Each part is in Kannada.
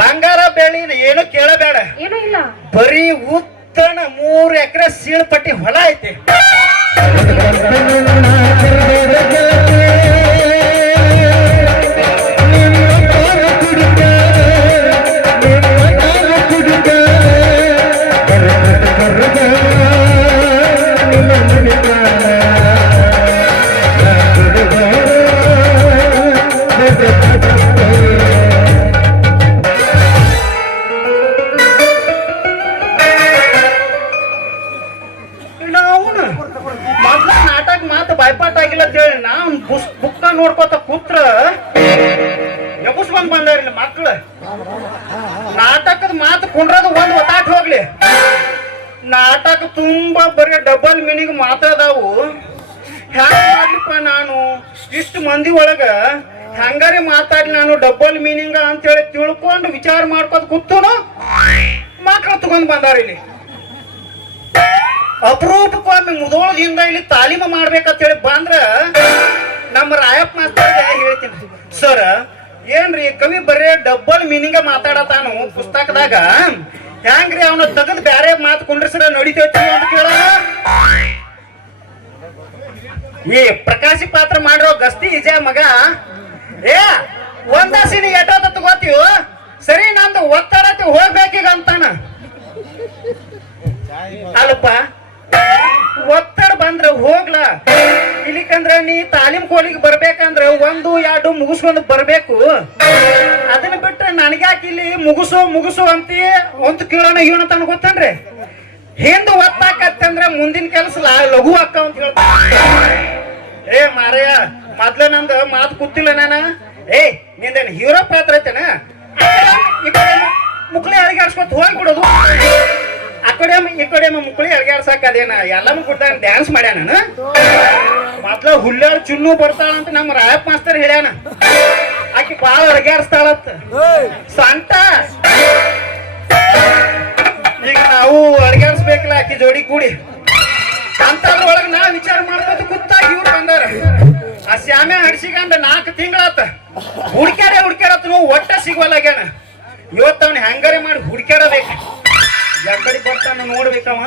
ಬಂಗಾರ ಬೆಳ್ಳಿನ ಏನು ಕೇಳಬೇಡ, ಏನೂ ಇಲ್ಲ. ಬರೀ ಉತ್ತಣ 3 ಎಕರೆ ಸೀಳ್ಪಟ್ಟಿ ಹೊಲ ಐತಿ. ಬಾಯ್ಪಾಟ್ ಆಗಿಲ್ಲ ಅಂತ ಹೇಳಿ ನಾ ಬುಕ್ಕ ನೋಡ್ಕೋತ ಕೂತ್ರ ಎಬಸ್ಕೊಂಡ್ ಬಂದಾರಿಲ್ಲ ಮಕ್ಳು. ನಾಟಕದ ಮಾತು ಕುಂಡ್ರದ ಒಂದ್ ಒತ್ತಾಟ ಹೋಗ್ಲಿ, ನಾಟಕ ತುಂಬಾ ಬರೀ ಡಬಲ್ ಮೀನಿಂಗ್ ಮಾತಾಡವು. ಹ್ಯಾಂಗ ಮಾಡ್ಲಿಪ್ಪ ನಾನು ಇಷ್ಟು ಮಂದಿ ಒಳಗ ಹಂಗಾರೆ ಮಾತಾಡ್ಲಿ ನಾನು ಡಬಲ್ ಮೀನಿಂಗ್ ಅಂತೇಳಿ ತಿಳ್ಕೊಂಡು ವಿಚಾರ ಮಾಡ್ಕೋತ ಕೂತನು ಮಕ್ಳು ತಗೊಂಡ್ ಬಂದಾರಿಲ್ಲಿ. ಅಪರೂಪಕ್ಕೊಮ್ಮೆ ಮುದೋಳದಿಂದ ಇಲ್ಲಿ ತಾಲೀಮ ಮಾಡ್ಬೇಕಂತ ಹೇಳಿ ಬಂದ್ರ ನಮ್ಮ ರಾಯಪ್ಪ ಮಾಸ್ತರ್ ಹೇಳ್ತೀನಿ, ಸರ್ ಏನ್ರಿ ಕವಿ ಬರೇ ಡಬಲ್ ಮೀನಿಂಗ ಮಾತಾಡತಾನು ಪುಸ್ತಕದಾಗ, ಹೆಂಗ್ರಿ ಅವನ ತೆಗೆದು ಬ್ಯಾರೆ ಮಾತು ಕುಂಡ್ರಿಸ್ರ ನಡಿತೈತಿ ಅಂತ ಕೇಳ. ಈ ಪ್ರಕಾಶಿ ಪಾತ್ರ ಮಾಡಿರೋ ಗಸ್ತಿ ಇಜ ಮಗ ಏ ಒಂದಾಸಿನ ಎಟೋದ ತಗೋತೀವ, ಸರಿ ನಂದು ಒತ್ತಡತಿ ಹೋಗ್ಬೇಕೀಗ ಅಂತಾನ. ಅಲ್ಪ ಒತ್ತಡ ಬಂದ್ರ ಹೋಗ್ಲ, ಇಲ್ಲಿಕಂದ್ರ ನೀ ತಾಲೀಮ್ ಕೋಲಿಗೆ ಬರ್ಬೇಕಂದ್ರ 1, 2 ಮುಗಿಸ್ಕೊಂಡ್ ಬರ್ಬೇಕು. ಅದನ್ನ ಬಿಟ್ರೆ ನನಗ್ಯಾಕೆ ಇಲ್ಲಿ ಮುಗಿಸು ಅಂತಿ ಒಂದು ಕೇಳೋಣ ಇವನ ತನ ಗೊತ್ತನ್ರಿ. ಹಿಂದ್ ಒತ್ತಾಕತ್ತಂದ್ರ ಮುಂದಿನ ಕೆಲಸ ಲಘು ಅಕ್ಕ ಅಂತ ಹೇಳ್ತಾನೆ. ಏ ಮಾರಯ್ಯ ಮೊದ್ಲ ನಂದು ಮಾತು ಕೂತಿಲ್ಲ ನಾನ. ಏ ನಿಂದೇನು ಹೀರೋ ಪಾತ್ರ ಐತೇನ, ಈ ಕಡೆ ಮುಕ್ಳಿ ಅಳಿಗಾಡ್ಸ್ಕೊತ ಹೋಗ್ಬಿಡೋದು, ಆ ಕಡೆ ಈ ಕಡೆ ಮುಕ್ಳಿ ಅಳಿಗಾಡ್ಸಾಕ ಅದೇನ ಎಲ್ಲಾನು ಕೊಡ್ತಾನ ಡ್ಯಾನ್ಸ್ ಮಾಡ್ಯಾನ. ಮೊದ್ಲ ಹುಲ್ಲಾಳ ಚುನ್ನು ಬರ್ತಾಳಂತ ನಮ್ಮ ರಾಯಪ್ಪ ಮಾಸ್ತರ್ ಹೇಳ್ಯಾನ. ಆಕಿ ಬಾಳ ಅಳಗಾಡ್ಸ್ತಾಳಂತ ಸಂಟ. ಈಗ ನಾವು ಅಳಗಾಡ್ಸ್ಬೇಕಲ್ಲ ಆಕಿ ಜೋಡಿ ಕೂಡಿ ಅಂತದ್ರೊಳಗ ನಾ ವಿಚಾರ ಮಾಡ್ಕೋತ ಕೂತಾಗ ಇವ್ರು ಬಂದಾರ. ಆ ಶ್ಯಾಮೆ ಹಡ್ಸಿಕಂಡ 4 ತಿಂಗಳಾತ ಹುಡ್ಕ್ಯಾಡತ್ ನಾವು ಒಟ್ಟ ಸಿಗೋಲಾಗ್ಯಾನ. ಇವತ್ತು ಅವ್ನ ಹೆಂಗಾರೆ ಮಾಡಿ ಹುಡ್ಕ್ಯಾಡಬೇಕು, ಎಕ್ಕಡಿ ಬರ್ತಾನ ನೋಡ್ಬೇಕವ.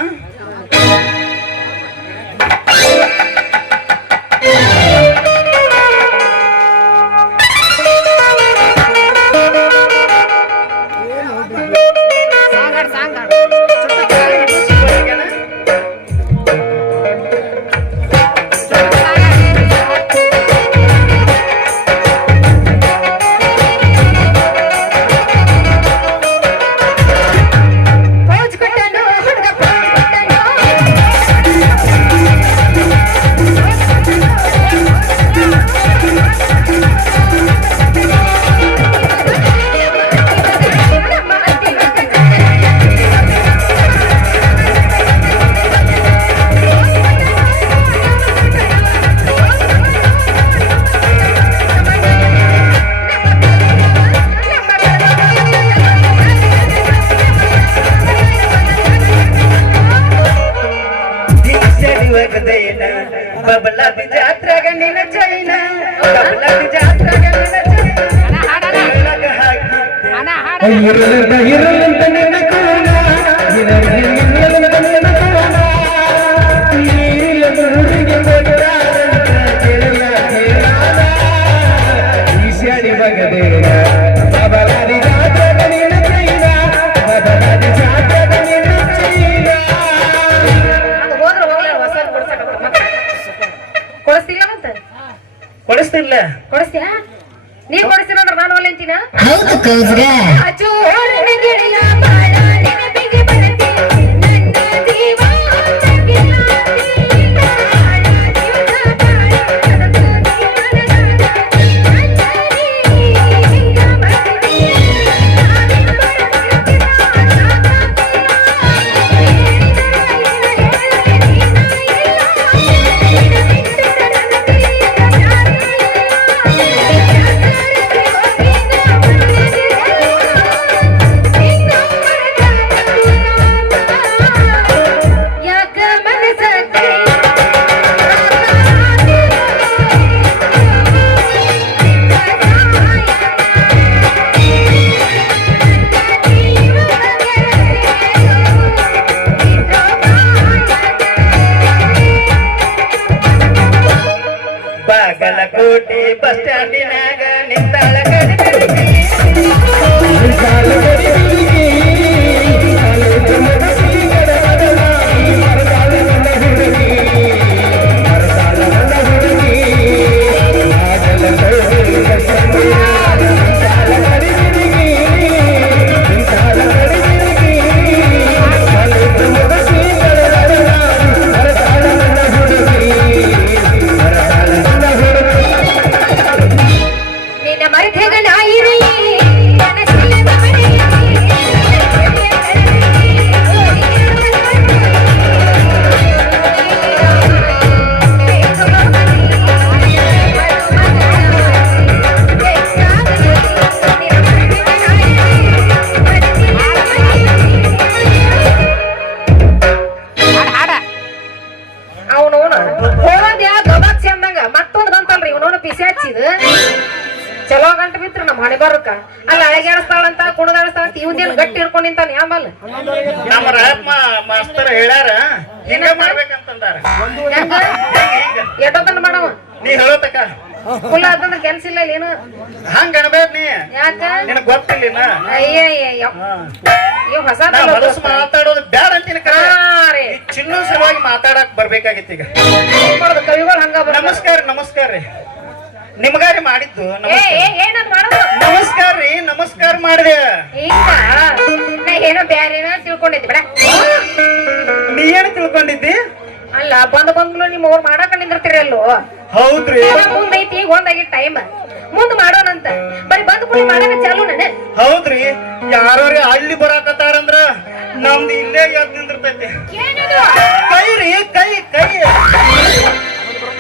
ಬಬಲಾದಿ ಜಾತ್ರೆಗ ನಿನ್ನ ಚೈನ, ಬಬಲಾದಿ ಜಾತ್ರೆಗ ನಿನ್ನ ಚೈನ ಹಾಕಿ ಇರಲಂತ ನಿನ್ನ ಕೋಣ, ಇರಲಂತ ನಿನ್ನ ಕೋಣ, ನೀರಿಲ್ಲ ಊರಿಗೆ ಬರ್ತಾರಂತ ಕೇಳಲ ಕೇಳಾದ ಈಶಾಡಿ ಬಗದೇನ. ಬಬಲಾದಿ ಜಾತ್ರೆಗ ನಿನ್ನ ಚೈನ, ಬಬಲಾದಿ ಜಾತ್ರೆಗ ನಿನ್ನ ಚೈನ. ಕೊಡಿಸ್ತಿಲ್ಲ, ಕೊಡಿಸ್ತೀಯಾ? ನೀ ಕೊಡಿಸ್ತೀರ ಅಂದ್ರೆ ನಾನು ಒಳ್ಳೆ ಅಂತೀನ. ಅಲ್ಲ ಅಳಗ್ಯಾಡಿಸ್ತಾಳಂತ ಕುಣದಾಡಿಸ್ತಾಳಂತ ಇವ್ದೇನು ಗಟ್ಟಿ ಹಿಡ್ಕೊಂಡ್ ನಿಂತಾನ ಆಮೇಲೆ ನಮ್ಮ ರಾಯಪ್ಪ ಮಾಸ್ತರ್ ಹೇಳ್ಯಾರ ಹಿಂಗ ಮಾಡ್ಬೇಕಂತಂದಾರ. ಹೆಂಗ ಎಷ್ಟೊತ್ತನ ಮಾಡವ ನೀ ಹೇಳೋತಕ್ಕ ಫುಲ್ ಆತಂದ್ರ ಕೆಲ್ಸ ಇಲ್ಲ ಏನು ಹಂಗ ಅನ್ಬೇಡ ನೀ, ಯಾಕ ನಿನಗ್ ಗೊತ್ತಿಲ್ಲ. ಅಯ್ಯ ಇವ್ ಹೊಸ ಹೊಲಸು ಮಾತಾಡೋದು ಬ್ಯಾಡ ಅಂತೀನಿ. ಚಿನ್ನ ಸಲುವಾಗಿ ಮಾತಾಡಕ್ ಬರ್ಬೇಕಾಗಿತ್ತು ಈಗ. ಕವಿಗಳು ಹಂಗ ನಮಸ್ಕಾರ ನಮಸ್ಕಾರ ರೀ, ನಿಮಗಾರಿ ಮಾಡಿದ್ದು ಏನಂತ ಮಾಡೋದು ನಮಸ್ಕಾರ ರೀ, ನಮಸ್ಕಾರ ಮಾಡಿದೆ. ಈಗ ನಾ ಏನೋ ಬ್ಯಾರೆ ತಿಳ್ಕೊಂಡಿದ್ದೆ ಬೇಡ. ನೀ ಏನು ತಿಳ್ಕೊಂಡಿದ್ದಿ? ಅಲ್ಲ ಬಂದ್ಲು ನಿಮ್ ಅವ್ರು ಮಾಡಾಕ ನಿಂದಿರ್ತೀರಿ ಅಲ್ಲೋ. ಹೌದ್ರಿ, ಮುಂದ್ ಐತಿ ಈಗ ಒಂದಾಗಿ ಟೈಮ್ ಮುಂದ್ ಮಾಡೋಣಂತ ಬರೀ ಬಂದ್ ಕುಳಿ ಮಾಡಾಕ ಚಾಲು ನನೆ. ಹೌದ್ರಿ, ಯಾರು ಅಲ್ಲಿ ಬರಾಕತ್ತಾರಂದ್ರ ನಮ್ದು ಇಲ್ಲೇ ಎದ್ ನಿಂದಿರ್ತೈತಿ. ಕೈ ರೀ, ಕೈ ಕೈ.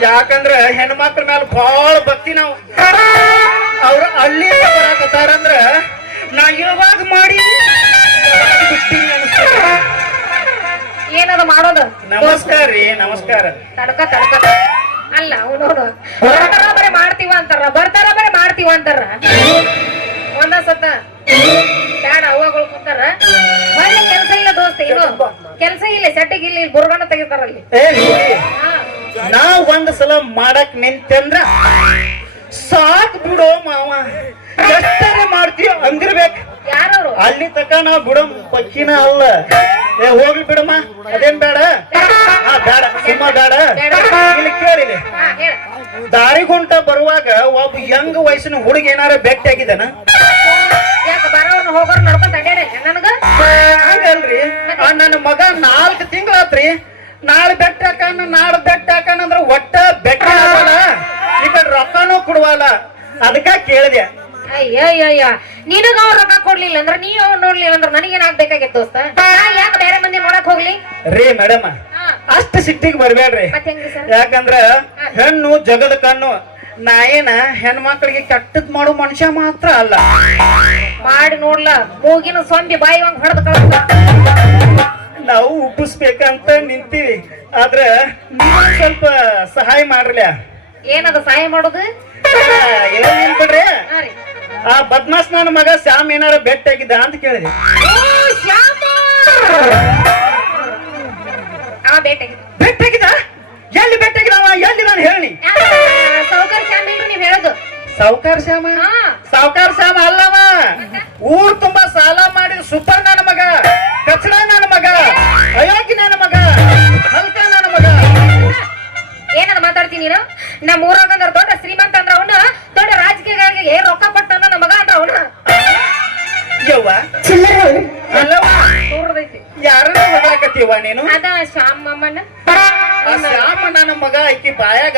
ಯಾಕಂದ್ರ ಹೆಣ್ಮಕ್ಳ ಮ್ಯಾಲ ಬಾಳ ಭಕ್ತಿ ನಾವು. ಅವ್ರ ಅಲ್ಲಿ ಬರಾಕತ್ತಾರಂದ್ರ ನಾ ಯಾವಾಗ ಮಾಡಿ ಬಿಟ್ಟಿನಿ ಅನ್ಸ್ತೈತಿ. ಏನದ ಮಾಡೋದು? ನಮಸ್ಕಾರ ರೀ, ನಮಸ್ಕಾರ. ತಡ್ಕ ಅಲ್ಲ ಅವನವನು ಬರ್ತಾರ ಬರೀ ಮಾಡ್ತೀವ ಅಂತಾರ, ಬರ್ತಾರ ಬರೀ ಮಾಡ್ತೀವ ಅಂತಾರ. ಒಂದ ಸತ ಬ್ಯಾಡ ಅವ್ವಗಳು ಕೂತಾರ, ಮನೆ ಕೆಲ್ಸ ಇಲ್ಲ ದೋಸ್ತ, ಏನು ಕೆಲ್ಸ ಇಲ್ಲ, ಸೆಟ್ಟಿಗೆ ಇಲ್ಲಿ ಬುರ್ಗಣ್ಣ ತೆಗಿತಾರಲ್ಲಿ. ನಾ ಒಂದ್ ಸಲ ಮಾಡಕ್ ನಿಂತಂದ್ರ ಸಾಕ್ ಬಿಡೋ ಮಾವ, ಎಷ್ಟರೇ ಮಾಡ್ತೀವಿ ಅಂದಿರ್ಬೇಕು. ಯಾರವ್ರು? ಅಲ್ಲಿ ತಕ ನಾವ್ ಬಿಡೋ ಪಕ್ಕಿನ ಅಲ್ಲ. ಹೋಗ್ಲಿ ಬಿಡಮ್ಮ, ಅದೇನ್ ಬೇಡ. ಬೇಡ, ಸುಮ್ಮ ಬೇಡ. ಇಲ್ಲಿ ಕೇಳಿಲಿ, ದಾರಿಗುಂಟ ಬರುವಾಗ ಒಬ್ಬ ಯಂಗ್ ವಯಸ್ಸಿನ ಹುಡುಗ ಏನಾರ ಭೇಟಿ ಆಗಿದ್ದಾನ? ಯಾಕ ಬರೋರ್ನ ಹೋಗೋರ್ ನಡ್ಕೊಂಡ್ ಅಡ್ಯಾಡೆ ನನಗ? ಹಂಗಲ್ರಿ, ನನ್ನ ಮಗ 4 ತಿಂಗಳಾತ್ರಿ. ನಾಳೆ ಬೆಟ್ಟ ಹಾಕಣ, ನಾಳೆ ಬೆಟ್ಟ ಹಾಕಣ ಅಂದ್ರ ಒಟ್ಟ ಬೆಟ್ಟ ಆಗಲ್ಲ, ಈ ಕಡೆ ರೊಕ್ಕನೂ ಕೊಡುವಲ್ಲ. ಅದಕ್ಕ ಕೇಳಿದೆ. ಅಯ್ಯಯ್ಯ, ನಿನಗ ಅವ್ರ ರೊಕ್ಕ ಕೊಡ್ಲಿಲ್ಲ ಅಂದ್ರ ನೀ ಅವ್ರು ನೋಡ್ಲಿಲ್ಲ ಅಂದ್ರ ನನಗೇನ್ ಆಗ್ಬೇಕಾಗಿತ್ತು ದೋಸ್ತ? ಯಾಕೆ ಬೇರೆ ಮಂದಿ ನೋಡಕ್ ಹೋಗ್ಲಿ ರೀ ಮೇಡಮ್? ಅಷ್ಟ ಸಿಟ್ಟಿಗೆ ಬರ್ಬೇಡ್ರಿ. ಯಾಕಂದ್ರ ಹೆಣ್ಣು ಜಗದ ಕಣ್ಣು. ನಾ ಏನ ಹೆಣ್ಮಕ್ಳಿಗೆ ಕೆಟ್ಟದ್ ಮಾಡೋ ಮನುಷ್ಯ ಮಾತ್ರ ಅಲ್ಲ. ಮಾಡಿ ನೋಡ್ಲ, ಮೂಗಿನ ಸೊಂಬಿ ಬಾಯಿ ಹಂಗ ಹೊಡೆದ ಕಳ್ಸ. ನಾವು ಉಪ್ಪಿಸ್ಬೇಕಂತ ನಿಂತೀವಿ, ಆದ್ರ ನೀವು ಸ್ವಲ್ಪ ಸಹಾಯ ಮಾಡ್ರಲ್ಲ. ಏನದ ಸಹಾಯ ಮಾಡೋದು? ಏನ್ ಬಿಡ್ರಿ, ಆ ಬದ್ಮಾಸ್ ನನ್ನ ಮಗ ಶ್ಯಾಮ್ ಏನಾರ ಬೆಟ್ಟಾಗಿದ್ದ ಅಂತ ಕೇಳಿದೆ. ಬೆಟ್ಟಾಗಿದ್ದ? ಎಲ್ಲಿ ಬೆಟ್ಟಾಗಿದ್ದಾವ? ಎಲ್ಲಿ ನಾನು ಹೇಳಿ? ಸೌಕರ್ ಶ್ಯಾಮ್ ಇಲ್ರಿ ನೀವ್ ಹೇಳೋದು. ಸಾವುಕಾರ ಶ್ಯಾಮ? ಸಾವುಕಾರ ಶ್ಯಾಮ ಅಲ್ಲವ, ಊರ್ ತುಂಬಾ ಸಾಲ ಮಾಡಿ ಸೂಪರ್ ನನ್ನ ಮಗ, ಕಚಡ ನನ್ನ ಮಗ, ಅಯೋಗ್ಯ ನನ್ನ ಮಗ, ಹಲ್ಕ ನನ್ನ ಮಗ. ಏನದ ಮಾತಾಡ್ತೀನಿ ನೀನು? ನಮ್ಮ ಊರಾಗ ಅಂದ್ರ ದೊಡ್ಡ ಶ್ರೀಮಂತ ಅಂದ್ರ ಅವನ, ದೊಡ್ಡ ರಾಜಕೀಯಗಳಿಗೆ ಏನ್ ರೊಕ್ಕ ಕೊಟ್ಟ ನನ್ನ ಮಗ ಅಂದ್ರ ಅವನ. ಯವ್ವ ಅಲ್ಲವ, ಯಾರನ್ನ ಹೊಗಳಾಕತ್ತೀವ ನೀನು? ಅದ ಶ್ಯಾಮ್ ಅಮ್ಮನ. ಆ ಶ್ಯಾಮ ನನ್ನ ಮಗ ಆಕಿ ಬಾಯಾಗ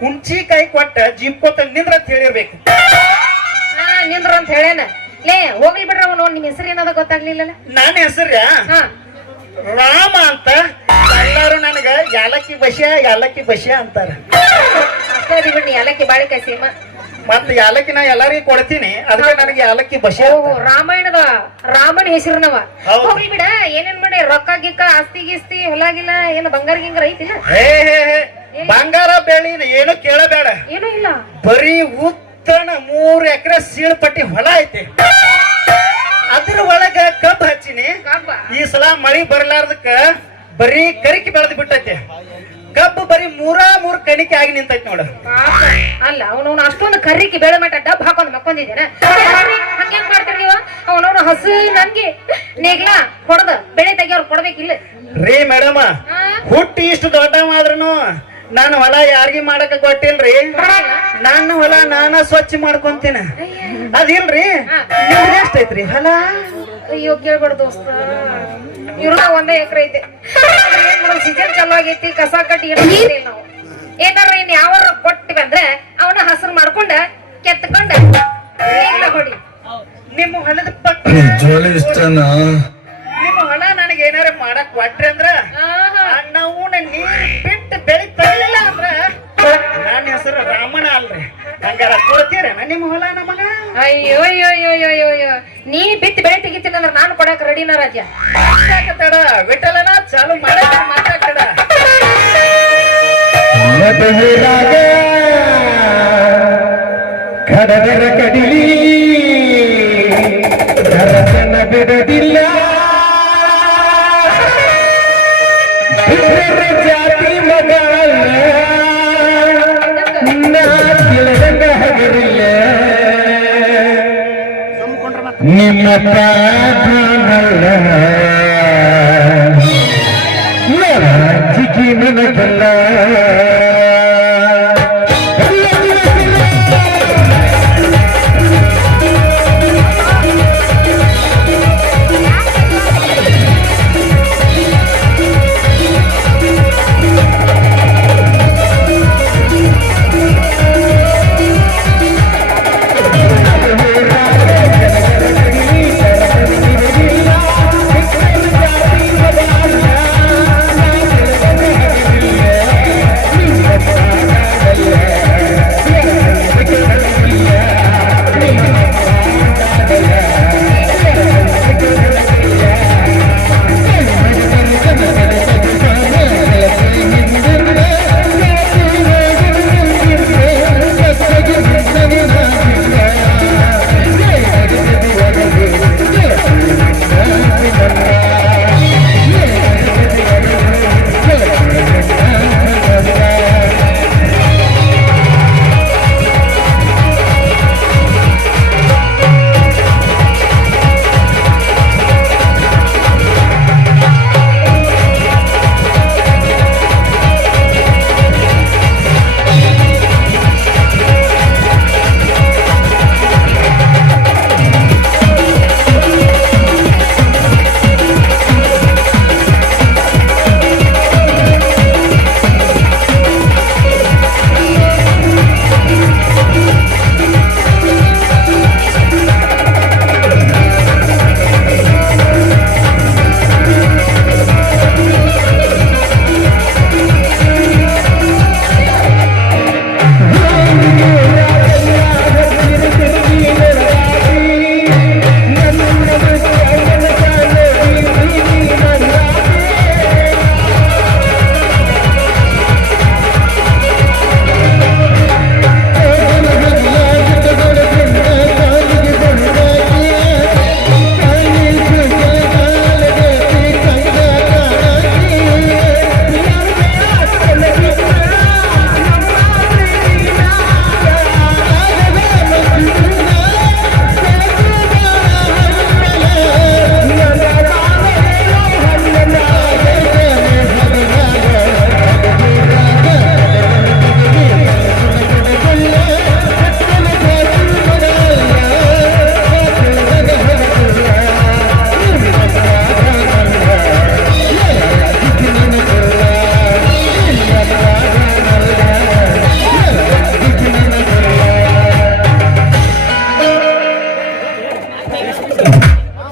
ಕುಂಚಿ ಕೈ ಕೊಟ್ಟ ಜಿಂಕೋತ ನಿಂದ್ರ ಅಂತ ಹೇಳಿರ್ಬೇಕು. ನಿಂದ್ರ ಅಂತ ಹೇಳೇನ. ಲೇ ಹೋಗ್ಲಿ ಬಿಡ್ರ, ಅವ್ನು ನಿಮ್ ಹೆಸರು ಏನದ ಗೊತ್ತಾಗ್ಲಿಲ್ಲ. ನನ್ನ ಹೆಸರ ರಾಮ ಅಂತ. ಎಲ್ಲಾರು ನನಗ ಯಾಲಕ್ಕಿ ಬಸ್ಯ ಅಂತಾರ. ಅಷ್ಟೇ ಬಿಡ್ನಿ, ಯಾಲಕ್ಕಿ ಬಾಳಿಕಾಯಿ ಸೀಮ. ಮತ್ತ ಯಾಲಕ್ಕಿ ನಾ ಎಲ್ಲಾರಿಗೂ ಕೊಡ್ತೀನಿ, ಅದಕ್ಕೆ ನನಗೆ ಯಾಲಕ್ಕಿ ಬಸ್ಯ. ರಾಮಾಯಣದ ರಾಮನ ಹೆಸರಿನವ. ಹೋಗ್ಲಿ ಬಿಡ, ಏನೇನ್ ಮಾಡಿ ರೊಕ್ಕ ಗಿಕ್ಕ ಆಸ್ತಿ ಗೀಸ್ತಿ ಹೊಲಾಗಿಲ್ಲ ಏನು ಬಂಗಾರ ಗಿಂಗಾರ ಐತಿಲ್ಲ? ಬಂಗಾರ ಬೆಳಿ ಏನು ಕೇಳಬೇಡ, ಏನೂ ಇಲ್ಲ. ಬರೀ ಉತ್ತಣ 3 ಎಕರೆ ಸೀಳ್ಪಟ್ಟಿ ಹೊಲ ಐತಿ. ಅದ್ರ ಒಳಗ ಕಬ್ಬು ಹಚ್ಚಿನಿ. ಈ ಸಲ ಮಳಿ ಬರ್ಲಾರ್ದಕ್ಕ ಬರೀ ಕರಿಕಿ ಬೆಳೆದ್ ಬಿಟ್ಟೈತಿ. ಕಬ್ಬು ಬರೀ 3 ಕಣಿಕೆ ಆಗಿ ನಿಂತೈತಿ ನೋಡ. ಅಲ್ಲ ಅವನವನು ಅಷ್ಟೊಂದು ಕರಿಕಿ ಬೆಳೆ ಮಟ್ಟ ಡಬ್ ಹಾಕೊಂಡ್ ಮಕ್ಕೊಂದಿದ್ದೇನೆ. ಹಂಗೇನ್ ಮಾಡ್ತೀರಿ ನೀವು? ಅವನವನು ಹಸು ನಂಗೆ ನೇಗ್ಲ ಹೊಡೆದ ಬೆಳೆ ತೆಗಿಯವ್ರು ಕೊಡ್ಬೇಕಿಲ್ಲ ರೀ ಮೇಡಮ್. ಹುಟ್ಟಿ ಇಷ್ಟು ದೊಡ್ಡವಾದ್ರೂ ನಾನು ಹೊಲ ಯಾರಿಗಿ ಮಾಡಕ ಗೊತ್ತಿಲ್ರಿ. ನನ್ನ ಹೊಲ ನಾನ ಸ್ವಚ್ಛ ಮಾಡ್ಕೊಂತೀನಿ. ಅದಿಲ್ರಿ, ನಿಮ್ದು ಎಷ್ಟೈತ್ರಿ ಹೊಲ? ಅಯ್ಯೋ ಕೇಳ್ಬೇಡ ದೋಸ್ತ, ಇವ್ರ 1 ಎಕರೆ ಐತೆ. ಸೀಸನ್ ಚಾಲು ಆಗೈತಿ, ಕಸ ಕಟ್ಟಿ ನಾವು ಏನಾರ ಇನ್ ಯಾವ ಕೊಟ್ಟಿವಿ ಅಂದ್ರೆ ಅವನ ಹಸರು ಮಾಡ್ಕೊಂಡ ಕೆತ್ಕೊಂಡ ಹೊಡಿ. ನಿಮ್ಮ ಹೊಲದ ಪಕ್ಕ ನಿಮ್ಮ ಹೊಲ ನನಗೆ ಏನಾರ ಮಾಡಕ್ ಕೊಟ್ರಿ ಅಂದ್ರ ನಾವು ನೀರ್ ಬಿಟ್ಟು ಬೆಳಿ ತರಲಿಲ್ಲ ಅಂದ್ರ ನನ್ನ ಹೆಸರು ರಾಮಣ ಅಲ್ರಿ. ಹಂಗಾರ ಕೊಡ್ತೀರ ನಿಮ್ಮ ಹೊಲ ನಮಗ? ಅಯ್ಯೋ ಅಯ್ಯೋ ಅಯ್ಯೋ ಅಯ್ಯೋ, ನೀ ಬಿಟ್ಟು ಬೆಳೆ ತೆಗಿತೀನಿ ಅಂದ್ರೆ ನಾನು ಕೊಡಕ್ ರೆಡಿನ ರಾಜ್ಯ. ತಡ ವಿಠಲನ ಚಾಲು ಮಾಡ ಮಾತಾಡ್ತಡ. ಮತವಿರಾಗ ಕಡದರ ಕಡಿಲಿ ಬಿಡುವುದಿಲ್ಲ ಇತರೆ ಜಾತಿ ಮಗಳ ನಾ ತಿಳಿದಂಗ ಹಗರಿಲ್ಲ ನಿಮ್ಮ ಪ್ರಾಣಲ್ಲ ಜಿಗಿ ನನಗಲ್ಲ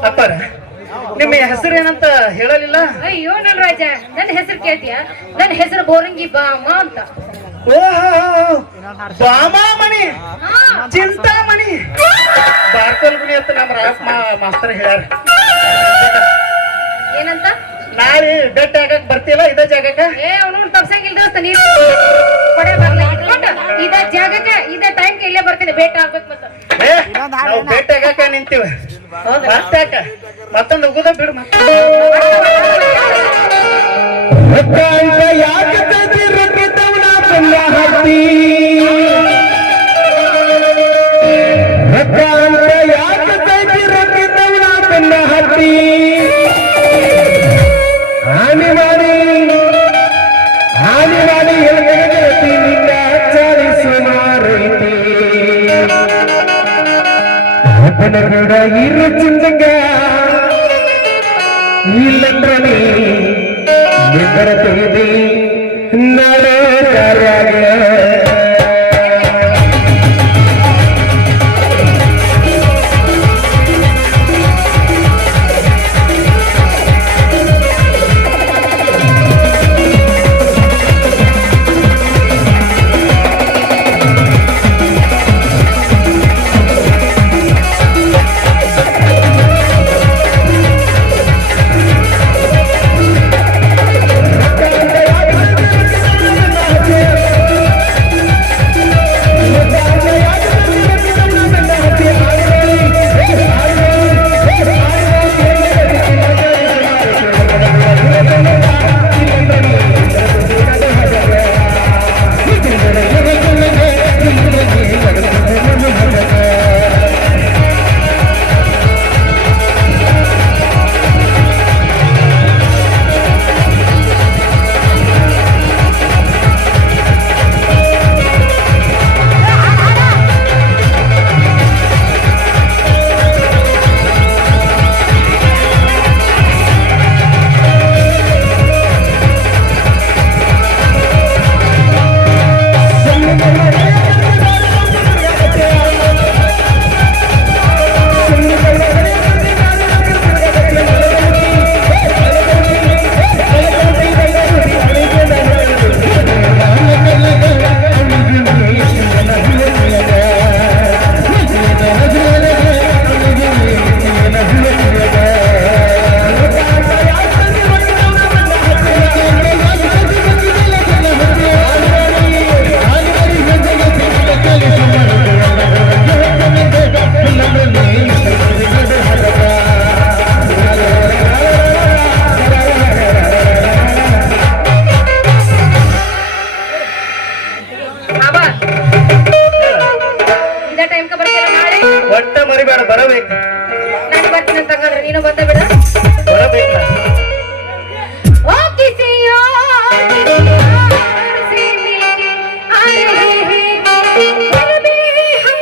ಅಪ್ಪಾರ ನಿಮ್ಮ ಹೆಸರು ಏನಂತ ಹೇಳಲಿಲ್ಲ? ಅಯ್ಯೋ ನನ್ ರಾಜ, ನನ್ನ ಹೆಸರು ಕೇಳ್ತೀಯ? ನನ್ನ ಹೆಸರು ಬೋರಂಗಿ ಬಾಮ ಅಂತ. ಓಹೋ, ಬಾಮಾಮಣಿ, ಚಿಂತಾಮಣಿ, ಬಾರ್ಕೊಲ್ಗುಣಿ ಅಂತ ನಮ್ಮ ರಾಕ್ ಮಾಸ್ತರ್ ಹೇಳ್ಯಾರ. ಏನಂತ? ನಾಳೆ ಬೆಟ್ಟ ಆಗಕ್ ಬರ್ತಿಲ್ಲ ಇದ ಜಾಗಕ್ಕ? ಏ ಅವನು ತಪ್ಸಂಗಿಲ್ಲ ದೋಸ್ತ, ನೀನು ಕೊಡೆ ಬರ್ಲ ಇಟ್ಕೊಂಡ ಇದ ಜಾಗಕ್ಕೆ ಇದ ಟೈಮ್ ಇಲ್ಲೇ ಬರ್ತೀನಿ, ಭೇಟಿ ಆಗ್ಬೇಕು. ಮತ್ತೆ ನಾವು ಬೆಟ್ಟ ಆಗಕ್ಕ ನಿಂತೀವಿ, ಮತ್ತಾಕ ಮತ್ತೊಂದು ಉಗುದ ಬಿಡು. ಹಾನಿ ಮಾಡಿ ಹೇಳ್ತಿ ನಿನ್ನ ಚಾಳಿ ಸುಮಾರೈತಿ ಒಬ್ಬನಗಡ ಇರು ಚಿಂದಂಗ ಇಲ್ಲಂದ್ರ ನಿಬ್ಬರ ತೆಗೆದಿ ನಡೆ ಕಾರ್ಯಾಗ ನೀನು ಬಂದ ಬಿಡ ಬರಬೇಕಲ್ಲ ओ किसी और से मिलके आए हैं फिर भी हम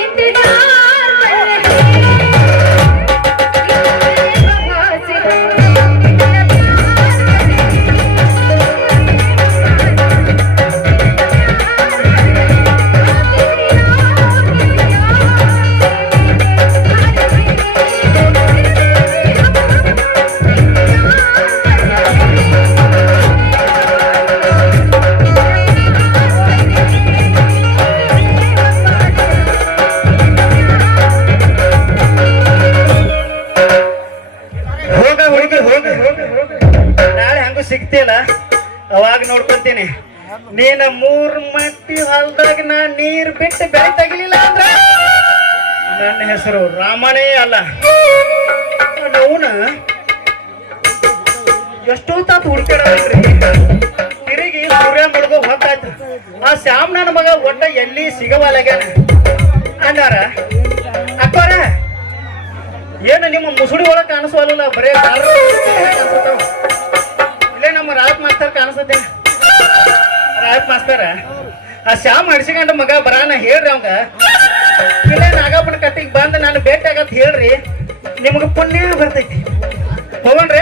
इंतजार कर रहे हैं वफा से तेरा ಹೋಗ ಹುಡುಗಿ ಹೋಗ ನಾಳೆ ಹಂಗೂ ಸಿಗ್ತಿಲ್ಲ ಅವಾಗ ನೋಡ್ಕೊಂತೀನಿ ನೀನ 3 ಮಟ್ಟಿ ಹೊಲ್ದಾಗ ನಾ ನೀರ್ ಬಿಟ್ಟು ಬೆಳೆ ತಗಲಿಲ್ಲ ಅಂದ್ರ ನನ್ನ ಹೆಸರು ರಾಮನೇ ಅಲ್ಲ ಅವನ ಎಷ್ಟೋ ತಾತು ಹುಡ್ಕಾಡ್ರಿ ತಿರುಗಿ ಸೂರ್ಯ ಮುಳುಗೋ ಹೊತ್ತಾಯ್ತು ಆ ಶ್ಯಾಮ್ ನನ್ನ ಮಗ ಒಟ್ಟ ಎಲ್ಲಿ ಸಿಗವಲ್ಲಾಗ್ಯಾನ ಅಣ್ಣಾರ ಅಕ್ಕೋರ ಏನು ನಿಮ್ಮ ಮುಸುಡಿ ಒಳಗೆ ಕಾಣಿಸೋಲ್ಲ ಬರೇ ಕಾಣಿಸ್ತಾವ ಇಲ್ಲೇ ನಮ್ಮ ರಾಯತ್ ಮಾಸ್ತರ್ ಕಾಣಿಸುತ್ತೆ ರಾಯತ್ ಮಾಸ್ತರ ಆ ಶ್ಯಾಮ್ ಹಡ್ಸಿಕೊಂಡ ಮಗ ಬರಾನ ಹೇಳ್ರಿ ಅವಂಗ ಇಲ್ಲೇ ನಾಗಪ್ಪನ ಕಟ್ಟಿಗೆ ಬಂದು ನಾನು ಭೇಟಿ ಆಗತ್ ಹೇಳ್ರಿ ನಿಮ್ಗೆ ಪುಣ್ಯ ಬರ್ತೈತಿ ಹೋಗಣ್ರಿ